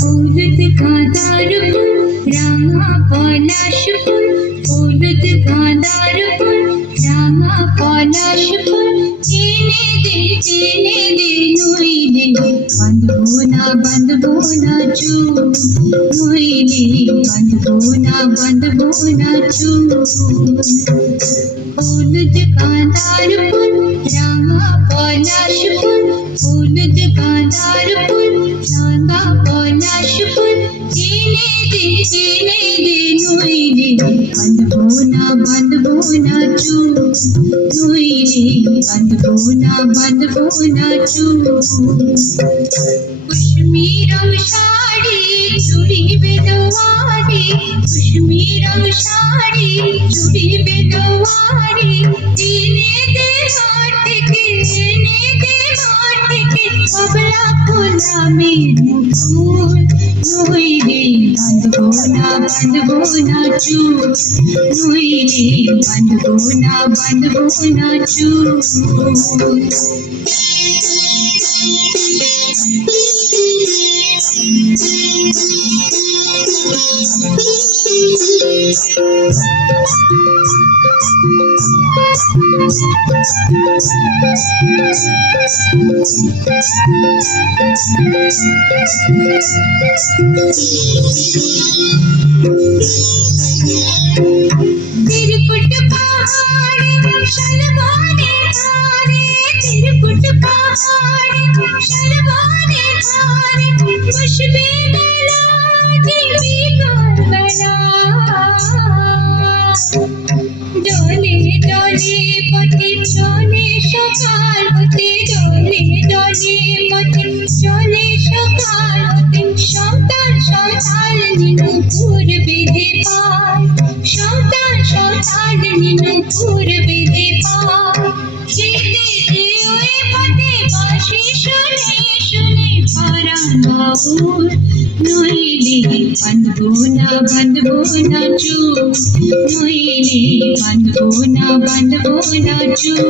হলুদ গাঁদার ফুল রাঙা পলাশ ফুল, হলুদ গাঁদার ফুল রাঙা পলাশ ফুল, এনে দে নইলে বাঁধবো না চুল, নইলে বাঁধবো না চুল। হলুদ গাঁদার ফুল রাঙা পলাশ ফুল, হলুদ গাঁদার ফুল রাঙা পলাশ ফুল, এনে দে নইলে বাঁধবো না চুল, নইলে বাঁধবো না চুল। কুশমি রং শাড়ি চুড়ি বেদোয়ারি, কুশমি রং শাড়ি চুড়ি বেদোয়ারি, এনে দে হাট থেকে কবলা গোলামের ফুল, নইলে বাঁধবো না চুল, নইলে বাঁধবো না চুল। तिरकुट पहाड़ी शलवाने धारे, तिरकुट पहाड़ी शलवाने धारे, खुशबू गला जीवी गला, डोले डोले पति चले सकाल होते, डोले डोले पति चले सकाल होते, সন্তান নীনুপুর বেঁধে পায়, সন্তান নীনুপুর বেঁধে পায়, যেতে ওই পথে বাঁশি শুনে পরাণ বাউল, নইলে বাঁধবো না চুল, নইলে বাঁধবো না চুল।